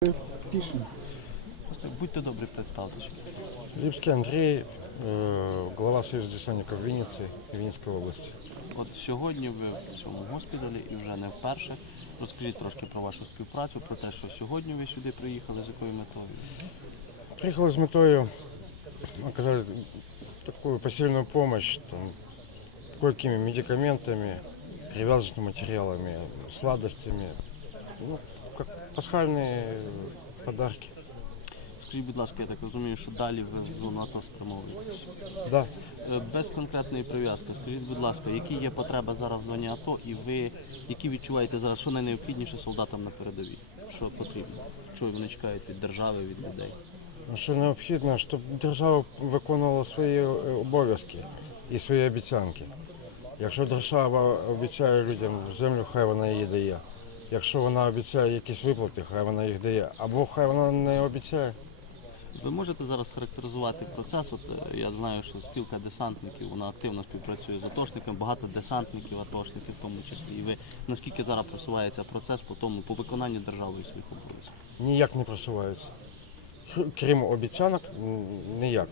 Пишем. Просто будьте добрі, представтеся. Липский Андрей, э, глава Союза десантников Винницы, Винницкой области. От сьогодні ви в цьому госпіталі і вже не вперше. Розкажіть трошки про вашу співпрацю, про те, що сьогодні ви сюди приїхали, з якою метою. Приехал с метою оказали такую посильную помощь там, кое-какими медикаментами, привязочными материалами, сладостями, ну, как подарки. Скажіть, будь ласка, я так розумію, що далі ви в зону АТО спрямовуєтесь. Да. Е, Без конкретної прив'язки, скажіть, будь ласка, які є потреби зараз в зоні АТО, і ви які відчуваєте зараз, що найнеобхідніше солдатам на передовій? Що потрібно? Чого вони чекають від держави, від людей? Що необхідно, щоб держава виконувала свої е, обов'язки і свої обіцянки. Якщо держава обіцяє людям землю, хай вона її дає. Якщо вона обіцяє якісь виплати, хай вона їх дає. Або хай вона не обіцяє. Ви можете зараз характеризувати процес? От е, я знаю, що спілка десантників вона активно співпрацює з атошниками, багато десантників, атошників в тому числі. І ви наскільки зараз просувається процес по тому по виконанню державою своїх обов'язків? Ніяк не просувається. Крім обіцянок, ніяк.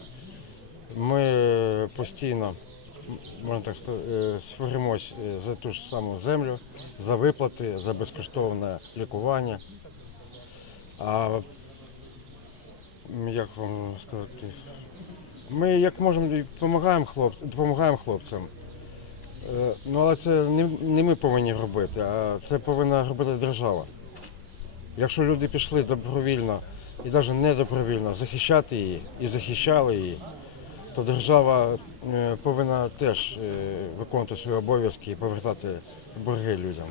Ми постійно, можна так сказати, споримось за ту ж саму землю, за виплати, за безкоштовне лікування. А як вам сказати, ми як можемо допомагаємо, хлоп, допомагаємо хлопцям. Е, Ну, але це не ми повинні робити, а це повинна робити держава. Якщо люди пішли добровільно і навіть не добровільно захищати її і захищали її, то держава е, повинна теж е, виконувати свої обов'язки і повертати борги людям.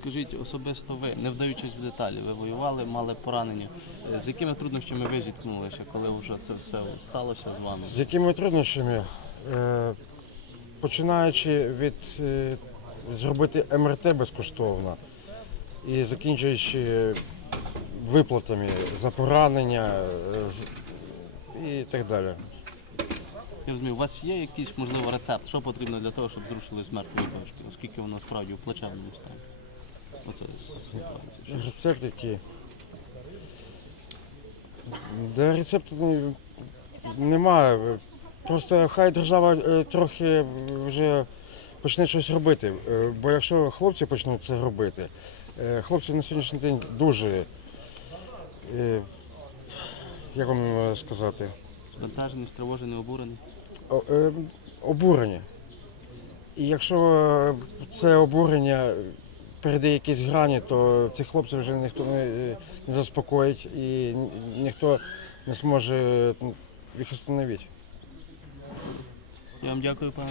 Скажіть особисто ви, не вдаючись в деталі, ви воювали, мали поранення. Е, З якими труднощами ви зіткнулися, коли вже це все сталося з вами? З якими труднощами? Починаючи від зробити МРТ безкоштовно і закінчуючи виплатами за поранення і так далі. Я розумію, у вас є якийсь можливо рецепт, що потрібно для того, щоб зрушили з мертвої точки, оскільки воно справді в плачевному стані. Оце ситуація. Рецепт який? Да рецепту немає. Просто хай держава е, трохи вже почне щось робити. Е, Бо якщо хлопці почнуть це робити, е, хлопці на сьогоднішній день дуже, як вам сказати, Обурений. о- е, обурені. І якщо е, це обурення перейде якісь грані, то цих хлопців вже ніхто не, не заспокоїть і ніхто не зможе їх остановити. Я вам дякую, пане.